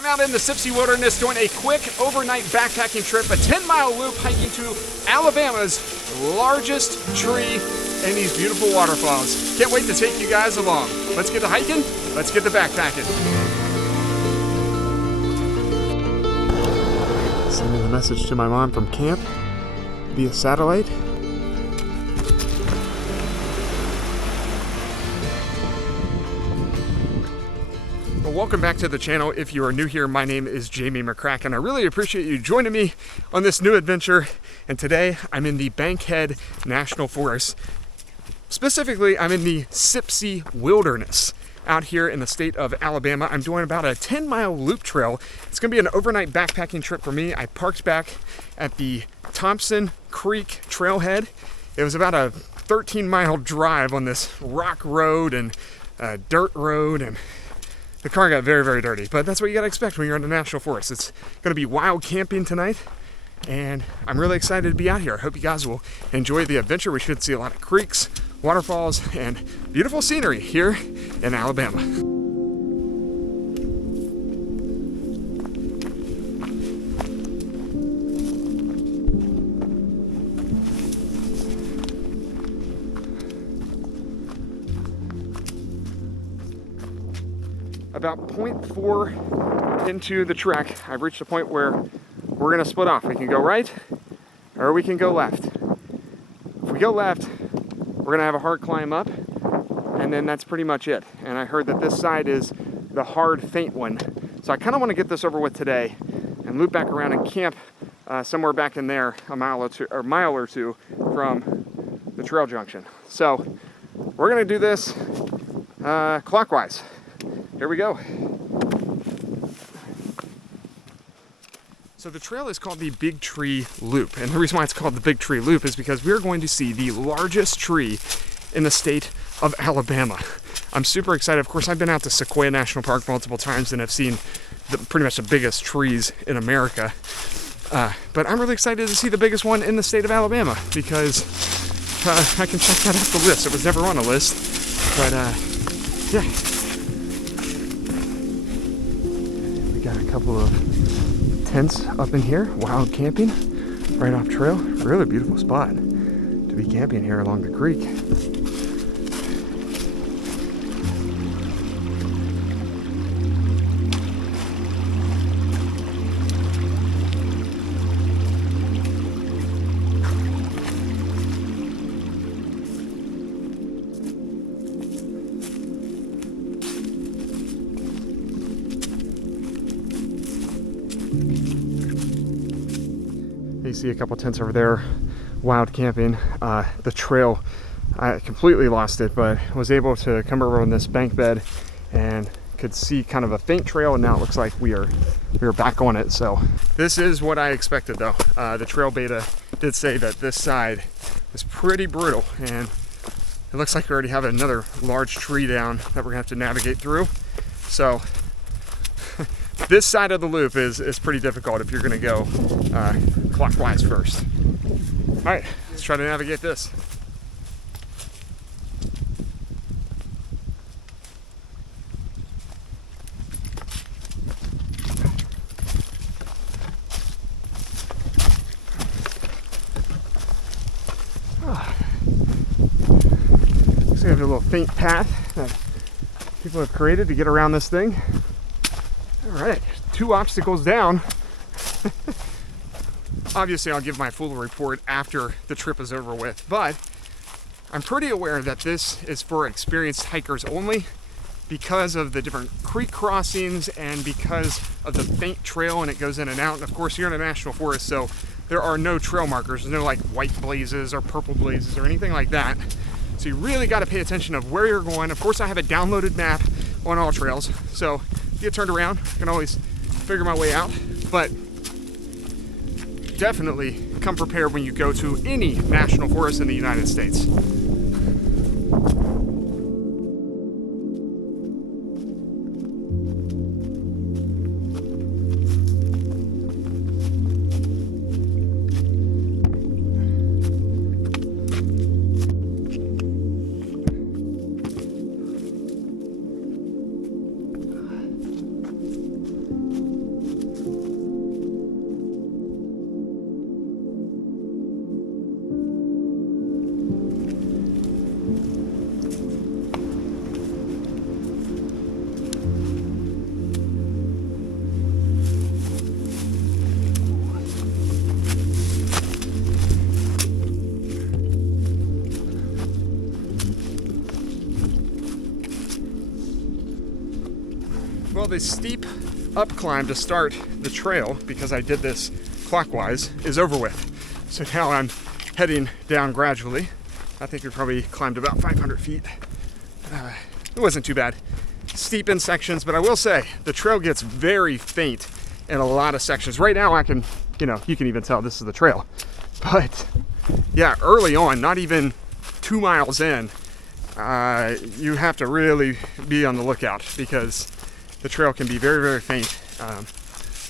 I'm out in the Sipsey Wilderness doing a quick overnight backpacking trip, a 10-mile loop hiking to Alabama's largest tree and these beautiful waterfalls. Can't wait to take you guys along. Let's get to hiking, let's get to backpacking. Sending a message to my mom from camp via satellite. Welcome back to the channel. If you are new here, my name is Jamie McCracken. I really appreciate you joining me on this new adventure. And today I'm in the Bankhead National Forest. Specifically, I'm in the Sipsey Wilderness out here in the state of Alabama. I'm doing about a 10-mile loop trail. It's gonna be an overnight backpacking trip for me. I parked back at the Thompson Creek trailhead. It was about a 13-mile drive on this rock road and dirt road, and the car got very, very dirty, but that's what you gotta expect when you're in the national forest. It's gonna be wild camping tonight, and I'm really excited to be out here. I hope you guys will enjoy the adventure. We should see a lot of creeks, waterfalls, and beautiful scenery here in Alabama. About 0.4 into the trek, I've reached a point where we're gonna split off. We can go right, or we can go left. If we go left, we're gonna have a hard climb up, and then that's pretty much it. And I heard that this side is the hard, faint one. So I kinda wanna get this over with today and loop back around and camp somewhere back in there, a mile or two from the trail junction. So we're gonna do this clockwise. Here we go. So the trail is called the Big Tree Loop, and the reason why it's called the Big Tree Loop is because we're going to see the largest tree in the state of Alabama. I'm super excited. Of course, I've been out to Sequoia National Park multiple times and have seen pretty much the biggest trees in America. But I'm really excited to see the biggest one in the state of Alabama because I can check that off the list. It was never on a list, but yeah. Got a couple of tents up in here, wild camping, right off trail. Really beautiful spot to be camping here along the creek. You see a couple tents over there, wild camping. The trail, I completely lost it, but was able to come over on this bank bed and could see kind of a faint trail, and now it looks like we are back on it. So this is what I expected though. The trail beta did say that this side was pretty brutal, and it looks like we already have another large tree down that we're gonna have to navigate through. So this side of the loop is pretty difficult if you're gonna go clockwise first. All right, let's try to navigate this. So we have a little faint path that people have created to get around this thing. All right, 2 obstacles down. Obviously, I'll give my full report after the trip is over with, but I'm pretty aware that this is for experienced hikers only because of the different creek crossings and because of the faint trail, and it goes in and out. And of course, you're in a national forest, so there are no trail markers. There's no like white blazes or purple blazes or anything like that. So you really got to pay attention of where you're going. Of course, I have a downloaded map on all trails, so if you get turned around, I can always figure my way out. But definitely come prepared when you go to any national forest in the United States. the steep up climb to start the trail, because I did this clockwise, is over with. So now I'm heading down gradually. I think we probably climbed about 500 feet. It wasn't too bad. Steep in sections, but I will say the trail gets very faint in a lot of sections. Right now I can, you can even tell this is the trail. But yeah, early on, not even 2 miles in, you have to really be on the lookout because the trail can be very, very faint.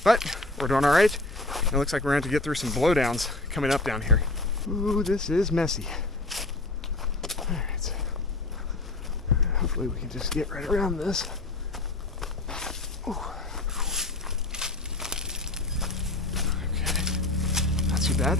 But we're doing all right. It looks like we're going to get through some blowdowns coming up down here. Ooh, this is messy. All right. Hopefully we can just get right around this. Ooh. Okay, not too bad.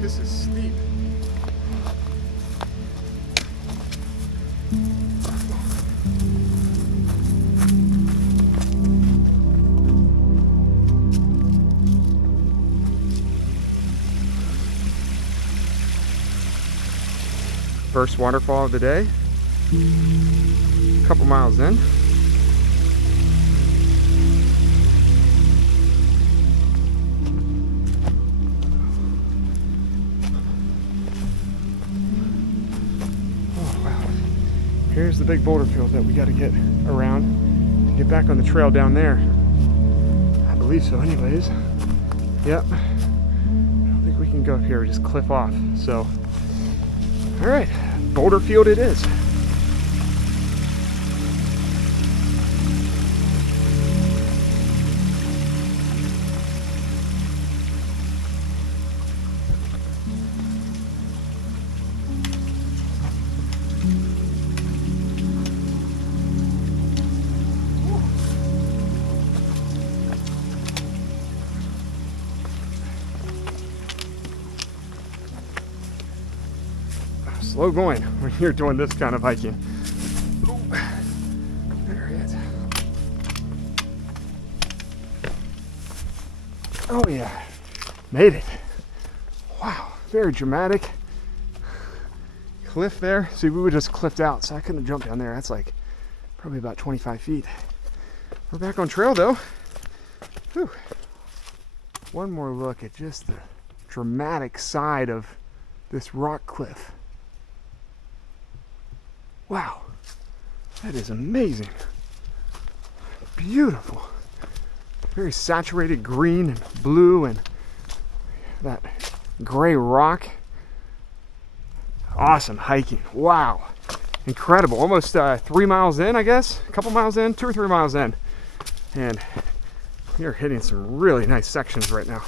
This is steep. First waterfall of the day. A couple miles in. Here's the big boulder field that we got to get around to get back on the trail down there. I believe so anyways. Yep. I don't think we can go up here, we just cliff off. So, all right, boulder field it is. Slow going when you're doing this kind of hiking. Ooh, there it is. Oh yeah, made it. Wow, very dramatic. Cliff there. See, we were just cliffed out, so I couldn't jump down there. That's like probably about 25 feet. We're back on trail though. Whew. One more look at just the dramatic side of this rock cliff. Wow, that is amazing. Beautiful. Very saturated green and blue and that gray rock. Awesome hiking. Wow. Incredible. Almost 3 miles in, I guess. A couple miles in, 2 or 3 miles in. And you're hitting some really nice sections right now.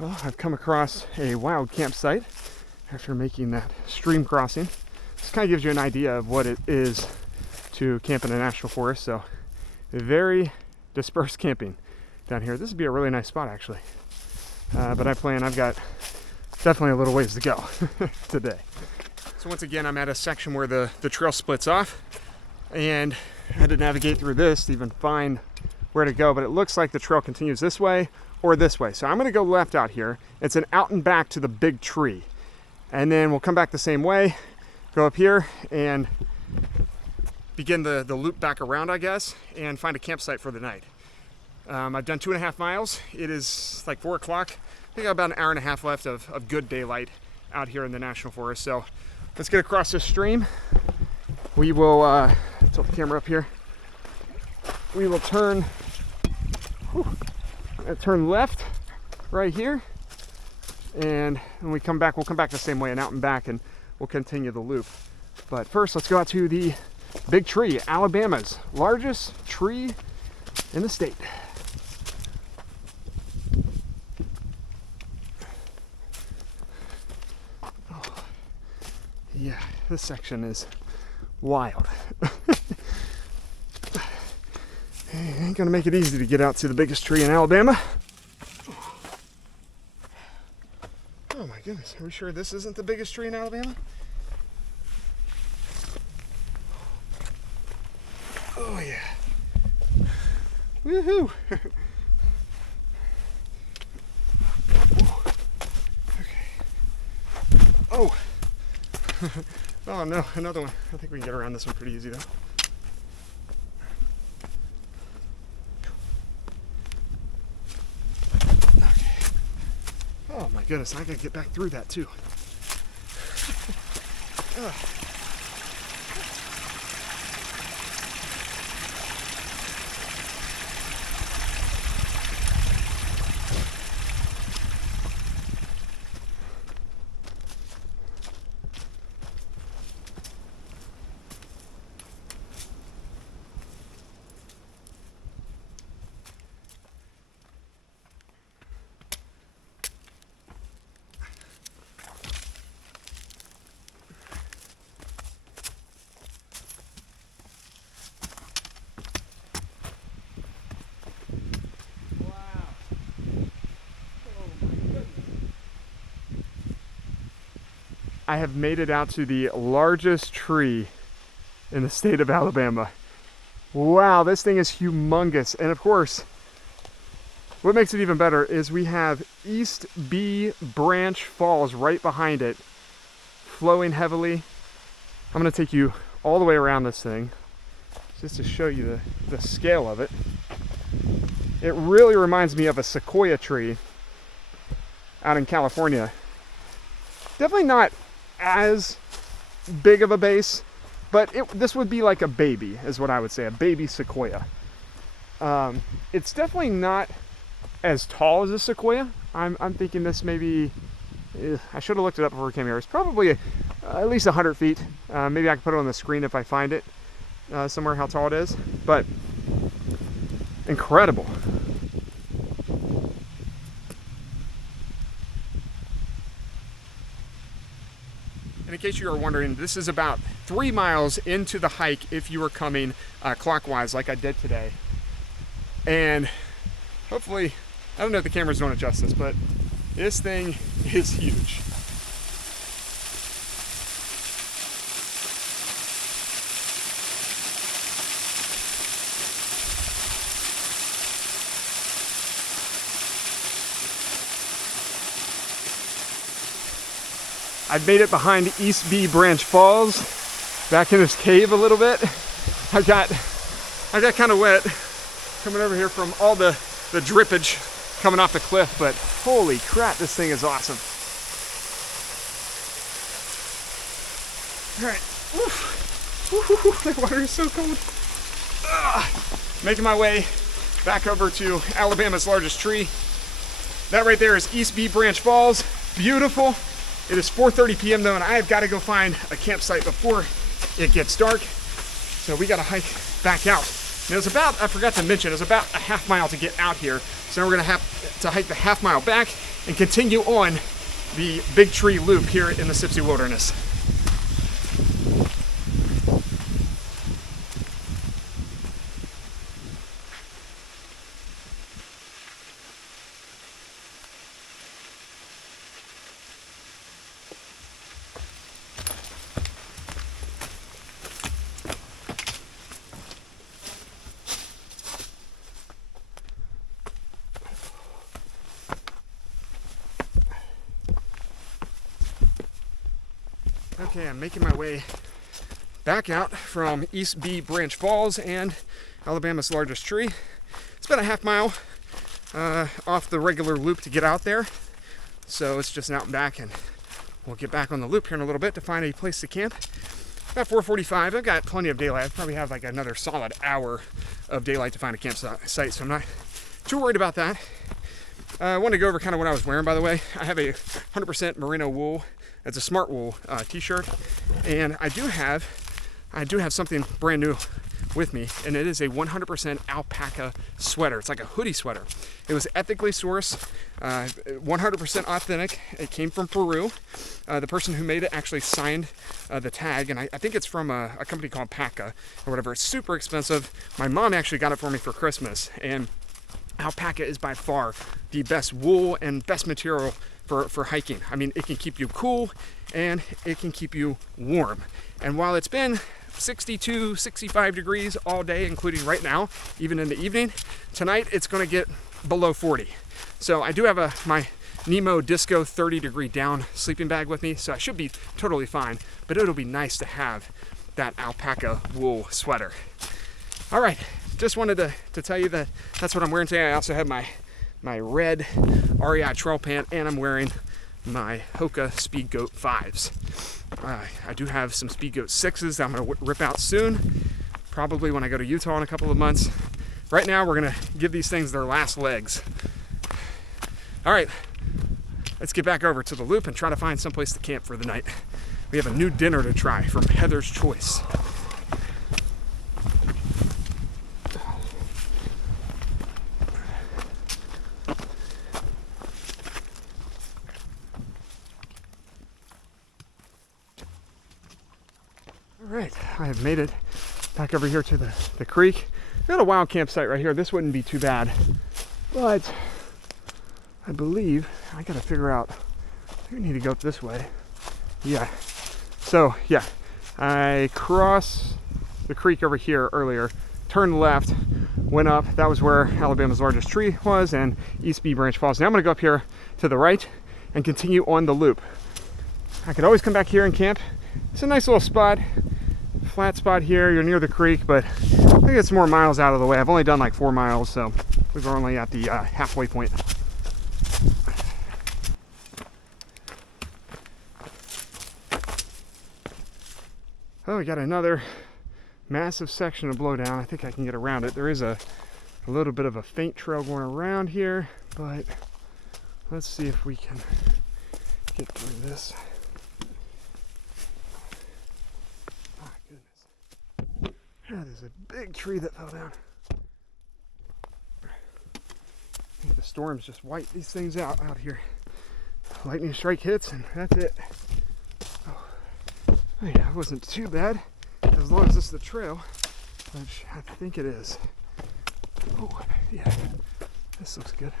Well, I've come across a wild campsite after making that stream crossing. This kind of gives you an idea of what it is to camp in a national forest. So very dispersed camping down here. This would be a really nice spot actually. But I've got definitely a little ways to go today. So once again, I'm at a section where the trail splits off and I had to navigate through this to even find where to go, but it looks like the trail continues this way or this way. So I'm gonna go left out here. It's an out and back to the big tree. And then we'll come back the same way. go up here and begin the loop back around, I guess, and find a campsite for the night. I've done 2.5 miles. It is like 4 o'clock. I think I have about an hour and a half left of good daylight out here in the National Forest. So let's get across this stream. We will tilt the camera up here. We will turn left right here, and when we come back, we'll come back the same way and out and back, and we'll continue the loop. But first, let's go out to the big tree, Alabama's largest tree in the state. Oh, yeah, this section is wild. Ain't gonna make it easy to get out to the biggest tree in Alabama. Oh my goodness, are we sure this isn't the biggest tree in Alabama? Oh yeah. Woohoo! Okay. Oh! Oh no, another one. I think we can get around this one pretty easy though. Oh my goodness, I gotta get back through that too. I have made it out to the largest tree in the state of Alabama. Wow, this thing is humongous. And of course, what makes it even better is we have East Bee Branch Falls right behind it, flowing heavily. I'm gonna take you all the way around this thing just to show you the scale of it. It really reminds me of a sequoia tree out in California. Definitely not as big of a base, but this would be like a baby, is what I would say, a baby sequoia. It's definitely not as tall as a sequoia. I'm thinking this maybe, I should have looked it up before we came here. It's probably at least 100 feet. Maybe I can put it on the screen if I find it somewhere, how tall it is, but incredible. And in case you are wondering, this is about 3 miles into the hike if you are coming clockwise like I did today. And hopefully, I don't know if the cameras don't adjust this, but this thing is huge. I've made it behind East Bee Branch Falls, back in this cave a little bit. I got kind of wet coming over here from all the drippage coming off the cliff, but holy crap, this thing is awesome. All right, the water is so cold. Making my way back over to Alabama's largest tree. That right there is East Bee Branch Falls, beautiful. It is 4:30 p.m. though, and I have got to go find a campsite before it gets dark. So we got to hike back out. And it was about, I forgot to mention, it was about a half mile to get out here. So now we're going to have to hike the half mile back and continue on the big tree loop here in the Sipsey Wilderness. Okay, I'm making my way back out from East B Branch Falls and Alabama's largest tree. It's about a half mile off the regular loop to get out there. So it's just an out and back, and we'll get back on the loop here in a little bit to find a place to camp. About 4:45. I've got plenty of daylight. I probably have like another solid hour of daylight to find a campsite, so I'm not too worried about that. I want to go over kind of what I was wearing, by the way. I have a 100% merino wool. It's a Smart Wool t-shirt, and I do have something brand new with me, and it is a 100% alpaca sweater. It's like a hoodie sweater. It was ethically sourced, 100% authentic. It came from Peru. The person who made it actually signed the tag, and I think it's from a company called Paca or whatever. It's super expensive. My mom actually got it for me for Christmas, and alpaca is by far the best wool and best material for hiking. I mean, it can keep you cool and it can keep you warm. And while it's been 62, 65 degrees all day, including right now, even in the evening, tonight it's going to get below 40. So I do have my Nemo Disco 30-degree down sleeping bag with me, so I should be totally fine, but it'll be nice to have that alpaca wool sweater. All right, just wanted to tell you that that's what I'm wearing today. I also have my red REI trail pant, and I'm wearing my Hoka Speed Goat 5s. I do have some Speed Goat 6s that I'm going to rip out soon, probably when I go to Utah in a couple of months. Right now, we're going to give these things their last legs. All right, let's get back over to the loop and try to find someplace to camp for the night. We have a new dinner to try from Heather's Choice. All right, I have made it back over here to the creek. Got a wild campsite right here. This wouldn't be too bad, but I believe I gotta figure out, I need to go this way. Yeah, so yeah, I crossed the creek over here earlier, turned left, went up. That was where Alabama's largest tree was, and East B Branch Falls. Now I'm gonna go up here to the right and continue on the loop. I could always come back here and camp. It's a nice little spot, flat spot here. You're near the creek, but I think it's more miles out of the way. I've only done like 4 miles, so we're only at the halfway point. Oh, we got another massive section of blowdown. I think I can get around it. There is a little bit of a faint trail going around here, but let's see if we can get through this. Oh, goodness. That is a big tree that fell down. I think the storms just wiped these things out here. Lightning strike hits, and that's it. Oh yeah, it wasn't too bad, as long as it's the trail, which I think it is. Oh, yeah, this looks good.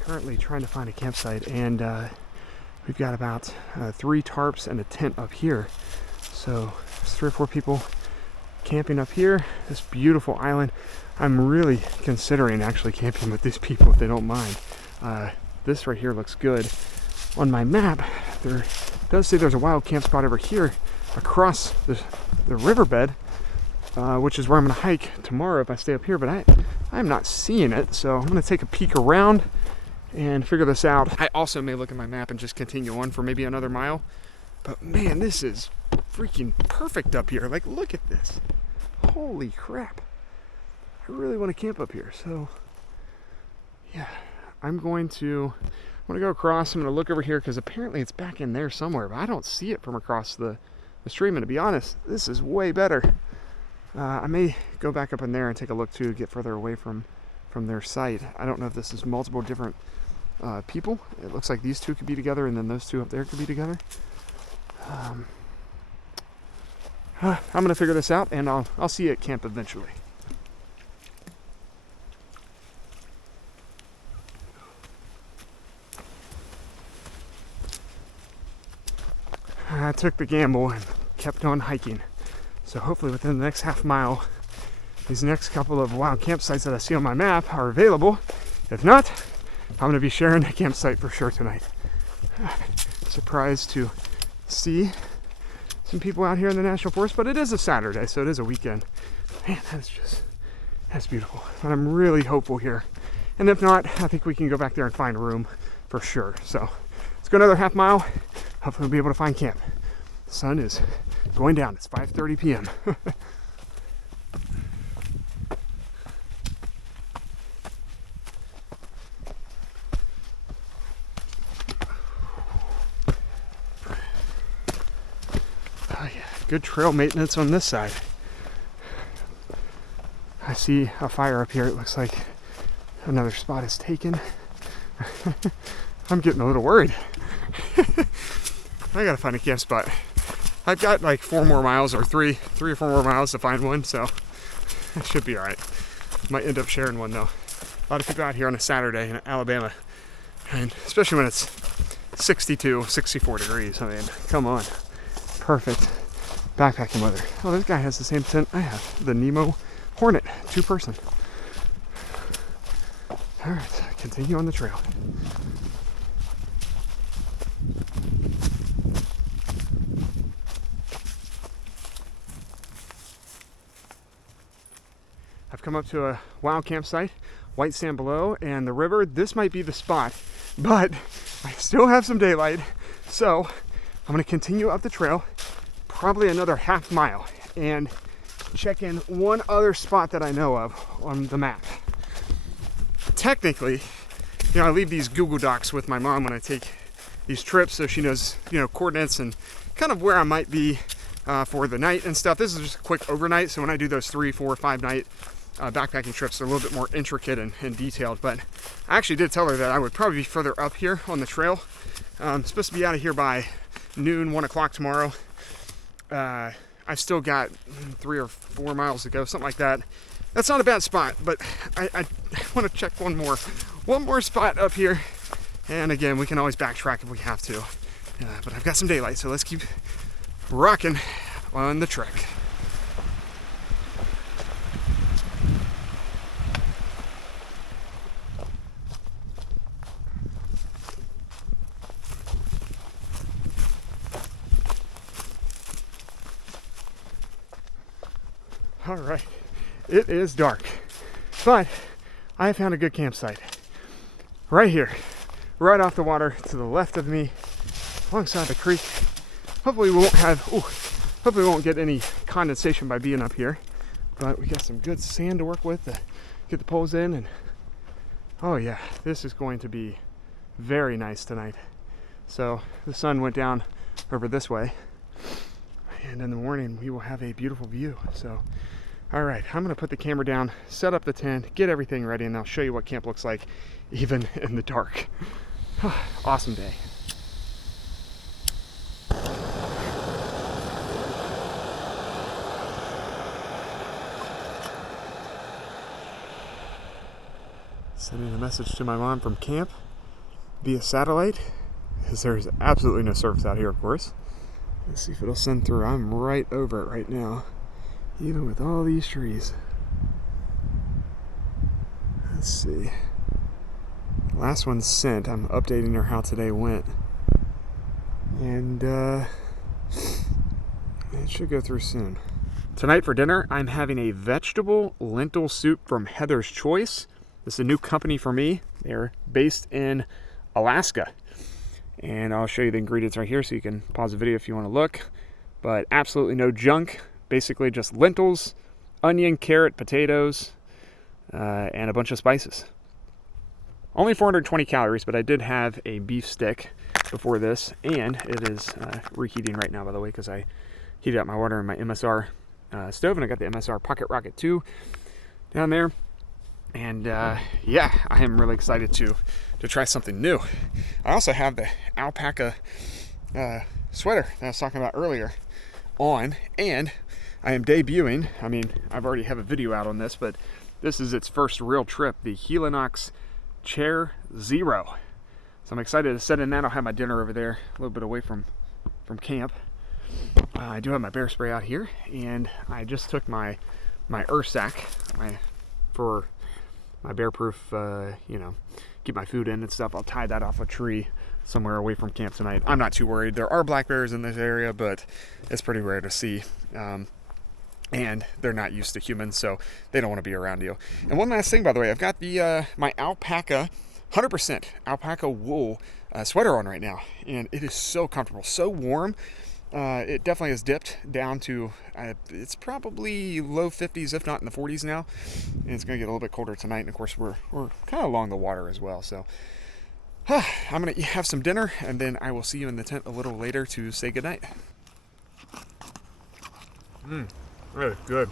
Currently trying to find a campsite, and we've got about 3 tarps and a tent up here, so there's 3 or 4 people camping up here. This beautiful island. I'm really considering actually camping with these people if they don't mind. This right here looks good. On my map there does say there's a wild camp spot over here across the riverbed, which is where I'm going to hike tomorrow if I stay up here, but I'm not seeing it, so I'm going to take a peek around and figure this out. I also may look at my map and just continue on for maybe another mile, but man, this is freaking perfect up here. Like, look at this. Holy crap. I really want to camp up here, so yeah, I'm going to go across. I'm going to look over here because apparently it's back in there somewhere, but I don't see it from across the stream, and to be honest, this is way better. I may go back up in there and take a look too, get further away from their site. I don't know if this is multiple different people. It looks like these two could be together, and then those two up there could be together. I'm gonna figure this out, and I'll see you at camp eventually. I took the gamble and kept on hiking. So hopefully within the next half mile, these next couple of wild campsites that I see on my map are available. If not, I'm gonna be sharing a campsite for sure tonight. Surprised to see some people out here in the National Forest, but it is a Saturday, so it is a weekend. Man, that's beautiful. And I'm really hopeful here. And if not, I think we can go back there and find a room for sure. So let's go another half mile. Hopefully we'll be able to find camp. The sun is going down. It's 5:30 p.m. Oh yeah, good trail maintenance on this side. I see a fire up here. It looks like another spot is taken. I'm getting a little worried. I gotta find a camp spot. I've got like 4 more miles, or three or 4 more miles to find one, so it should be all right. Might end up sharing one though. A lot of people out here on a Saturday in Alabama, and especially when it's 62, 64 degrees. I mean, come on. Perfect backpacking weather. Oh, this guy has the same tent I have. The Nemo Hornet, 2-person. All right, continue on the trail. I've come up to a wild campsite, white sand below, and the river. This might be the spot, but I still have some daylight, so I'm gonna continue up the trail, probably another half mile, and check in one other spot that I know of on the map. Technically, you know, I leave these Google Docs with my mom when I take these trips, so she knows, you know, coordinates and kind of where I might be for the night and stuff. This is just a quick overnight, so when I do those 3, 4, 5 night backpacking trips, they're a little bit more intricate and detailed. But I actually did tell her that I would probably be further up here on the trail. I'm supposed to be out of here by noon, 1 o'clock tomorrow. I've still got 3 or 4 miles to go, something like that. That's not a bad spot, but I want to check one more spot up here. And again, we can always backtrack if we have to. But I've got some daylight, so let's keep rocking on the trek. All right, it is dark, but I found a good campsite right here, right off the water to the left of me, alongside the creek. Hopefully we won't get any condensation by being up here, but we got some good sand to work with to get the poles in, and oh yeah, this is going to be very nice tonight. So the sun went down over this way, and in the morning we will have a beautiful view. So all right, I'm gonna put the camera down, set up the tent, get everything ready, and I'll show you what camp looks like even in the dark. Awesome day. Sending a message to my mom from camp via satellite, because there's absolutely no service out here, of course. Let's see if it'll send through. I'm right over it right now, even with all these trees. Let's see. Last one's sent. I'm updating her how today went. And it should go through soon. Tonight for dinner, I'm having a vegetable lentil soup from Heather's Choice. This is a new company for me. They're based in Alaska. And I'll show you the ingredients right here so you can pause the video if you want to look. But absolutely no junk. Basically just lentils, onion, carrot, potatoes, and a bunch of spices. Only 420 calories, but I did have a beef stick before this, and it is reheating right now, by the way, because I heated up my water in my MSR stove, and I got the MSR Pocket Rocket 2 down there. And yeah, I am really excited to try something new. I also have the alpaca sweater that I was talking about earlier on, and I am debuting. I mean, I've already have a video out on this, but this is its first real trip, the Helinox Chair Zero. So I'm excited to set in that. I'll have my dinner over there, a little bit away from camp. I do have my bear spray out here, and I just took my earth sack for my bear proof, keep my food in and stuff. I'll tie that off a tree somewhere away from camp tonight. I'm not too worried. There are black bears in this area, but it's pretty rare to see. And they're not used to humans, so they don't want to be around you. And one last thing, by the way, I've got the my alpaca, 100% alpaca wool sweater on right now, and it is so comfortable, so warm. It definitely has dipped down to, it's probably low 50s, if not in the 40s now. And it's going to get a little bit colder tonight. And of course, we're kind of along the water as well. So I'm going to have some dinner, and then I will see you in the tent a little later to say goodnight. Really good.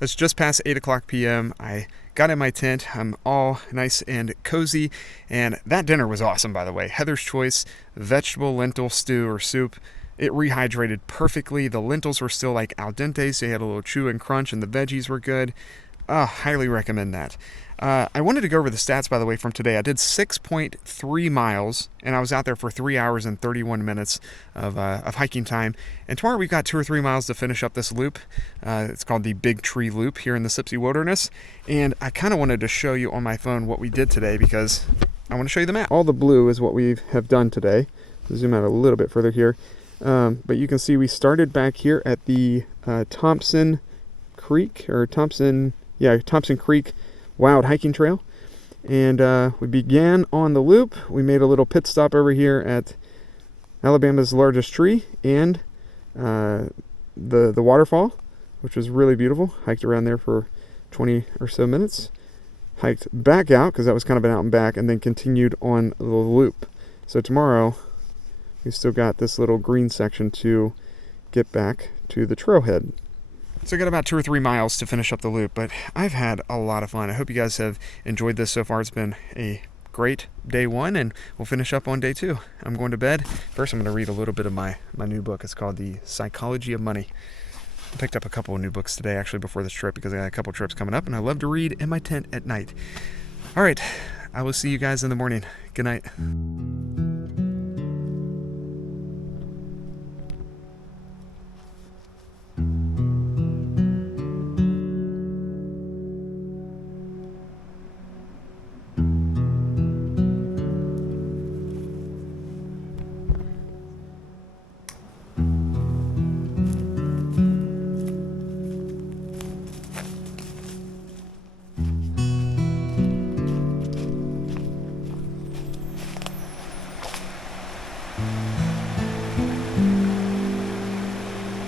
It's just past 8 o'clock p.m. I got in my tent. I'm all nice and cozy, and that dinner was awesome, by the way. Heather's Choice vegetable lentil stew or soup. It rehydrated perfectly. The lentils were still like al dente, so you had a little chew and crunch, and the veggies were good. Highly recommend that. I wanted to go over the stats, by the way, from today. I did 6.3 miles, and I was out there for 3 hours and 31 minutes of hiking time. And tomorrow we've got 2 or 3 miles to finish up this loop. It's called the Big Tree Loop here in the Sipsey Wilderness. And I kind of wanted to show you on my phone what we did today, because I want to show you the map. All the blue is what we have done today. Zoom out a little bit further here. But you can see we started back here at the Thompson Creek Wild Hiking Trail, and we began on the loop. We made a little pit stop over here at Alabama's largest tree and the waterfall, which was really beautiful. Hiked around there for 20 or so minutes, hiked back out because that was kind of an out and back, and then continued on the loop. So tomorrow we still got this little green section to get back to the trailhead. So I got about 2 or 3 miles to finish up the loop, but I've had a lot of fun. I hope you guys have enjoyed this so far. It's been a great day 1, and we'll finish up on day 2. I'm going to bed. First, I'm going to read a little bit of my new book. It's called The Psychology of Money. I picked up a couple of new books today, actually, before this trip, because I got a couple trips coming up, and I love to read in my tent at night. All right, I will see you guys in the morning. Good night.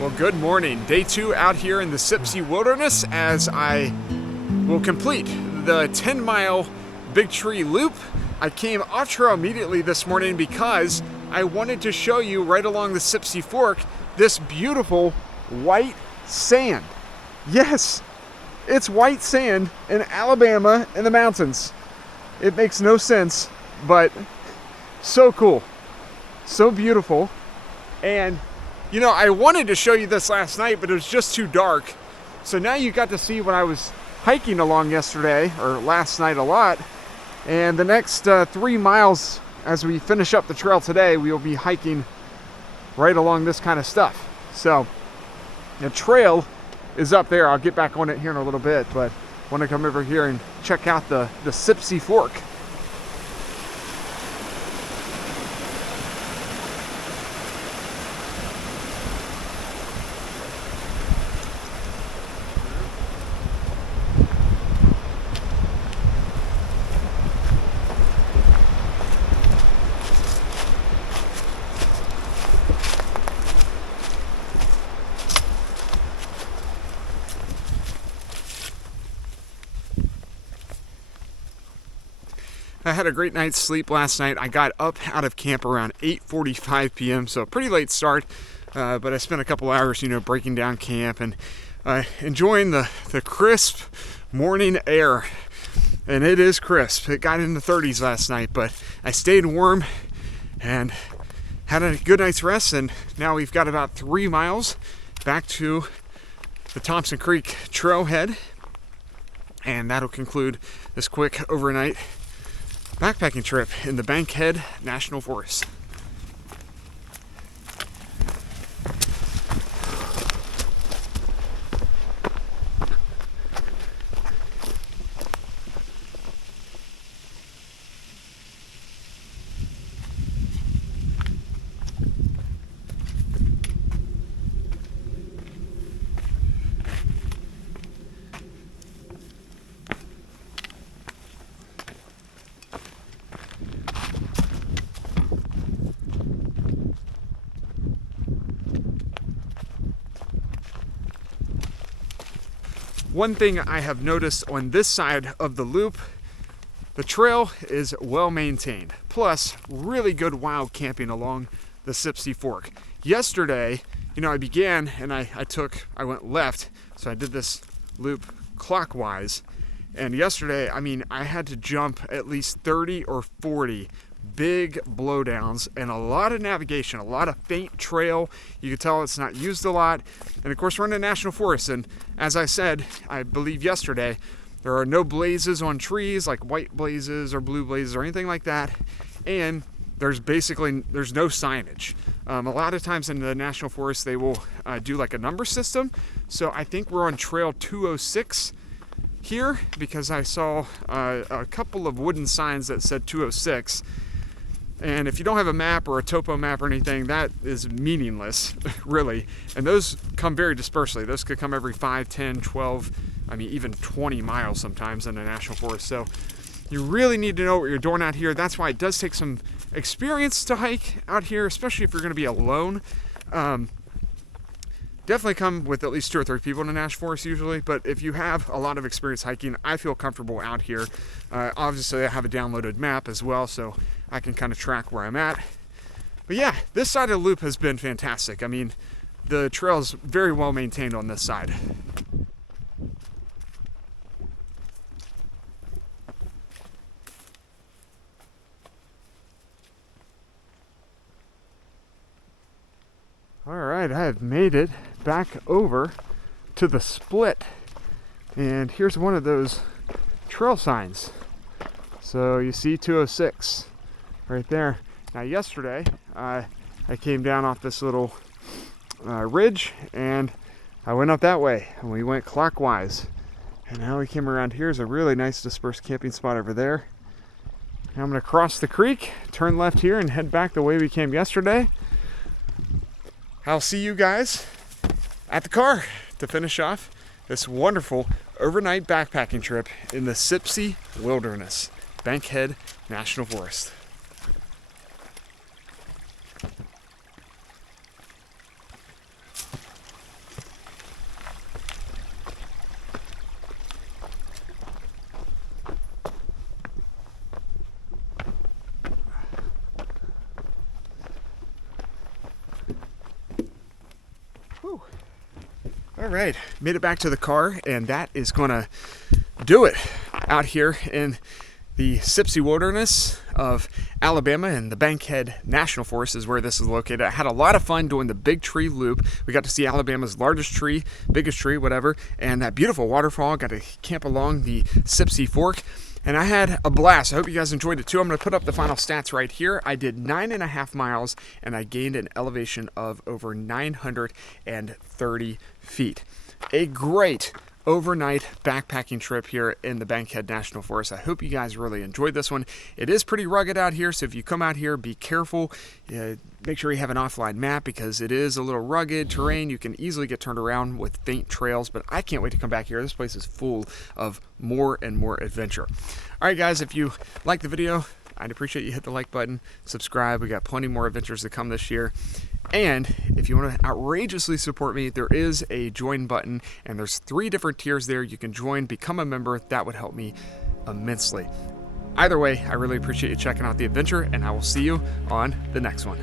Well, good morning. Day 2 out here in the Sipsey Wilderness as I will complete the 10-mile Big Tree Loop. I came off trail immediately this morning because I wanted to show you right along the Sipsey Fork this beautiful white sand. Yes, it's white sand in Alabama in the mountains. It makes no sense, but so cool, so beautiful. And you know, I wanted to show you this last night, but it was just too dark. So now you got to see what I was hiking along yesterday, or last night a lot. And the next 3 miles, as we finish up the trail today, we will be hiking right along this kind of stuff. So the trail is up there. I'll get back on it here in a little bit, but I want to come over here and check out the Sipsey Fork. I had a great night's sleep last night. I got up out of camp around 8:45 p.m., so a pretty late start, but I spent a couple hours, breaking down camp and enjoying the crisp morning air. And it is crisp. It got in the 30s last night, but I stayed warm and had a good night's rest, and now we've got about 3 miles back to the Thompson Creek trailhead, and that'll conclude this quick overnight backpacking trip in the Bankhead National Forest. One thing I have noticed on this side of the loop, the trail is well maintained. Plus, really good wild camping along the Sipsey Fork. Yesterday, I began and I went left, so I did this loop clockwise. And yesterday, I had to jump at least 30 or 40 big blowdowns and a lot of navigation, a lot of faint trail. You can tell it's not used a lot. And of course, we're in a national forest. And as I said, I believe yesterday, there are no blazes on trees, like white blazes or blue blazes or anything like that. And there's no signage. A lot of times in the national forest, they will do like a number system. So I think we're on trail 206 here because I saw a couple of wooden signs that said 206. And if you don't have a map or a topo map or anything, that is meaningless, really. And those come very dispersely. Those could come every 5, 10, 12, even 20 miles sometimes in a national forest. So you really need to know what you're doing out here. That's why it does take some experience to hike out here, especially if you're going to be alone. Definitely come with at least 2 or 3 people in a national forest usually, but if you have a lot of experience hiking, I feel comfortable out here. Obviously, I have a downloaded map as well, so I can kind of track where I'm at. But yeah, this side of the loop has been fantastic. The trail is very well maintained on this side. All right, I have made it back over to the split, and here's one of those trail signs. So you see 206 right there. Now yesterday I came down off this little ridge and I went up that way and we went clockwise, and now we came around. Here's a really nice dispersed camping spot over there. Now I'm going to cross the creek, turn left here, and head back the way we came yesterday. I'll see you guys at the car to finish off this wonderful overnight backpacking trip in the Sipsey Wilderness, Bankhead National Forest. All right, made it back to the car, and that is gonna do it out here in the Sipsey Wilderness of Alabama, and the Bankhead National Forest is where this is located. I had a lot of fun doing the Big Tree Loop. We got to see Alabama's largest tree, biggest tree, whatever, and that beautiful waterfall. Got to camp along the Sipsey Fork, and I had a blast. I hope you guys enjoyed it too. I'm going to put up the final stats right here. I did 9.5 miles, and I gained an elevation of over 930 feet. A great overnight backpacking trip here in the Bankhead National Forest. I hope you guys really enjoyed this one. It is pretty rugged out here, so if you come out here, be careful. Make sure you have an offline map because it is a little rugged terrain. You can easily get turned around with faint trails, but I can't wait to come back here. This place is full of more and more adventure. All right, guys, if you like the video, I'd appreciate you hit the like button, subscribe. We got plenty more adventures to come this year. And if you want to outrageously support me, there is a join button, and there's 3 different tiers there. You can join, become a member. That would help me immensely. Either way, I really appreciate you checking out the adventure, and I will see you on the next one.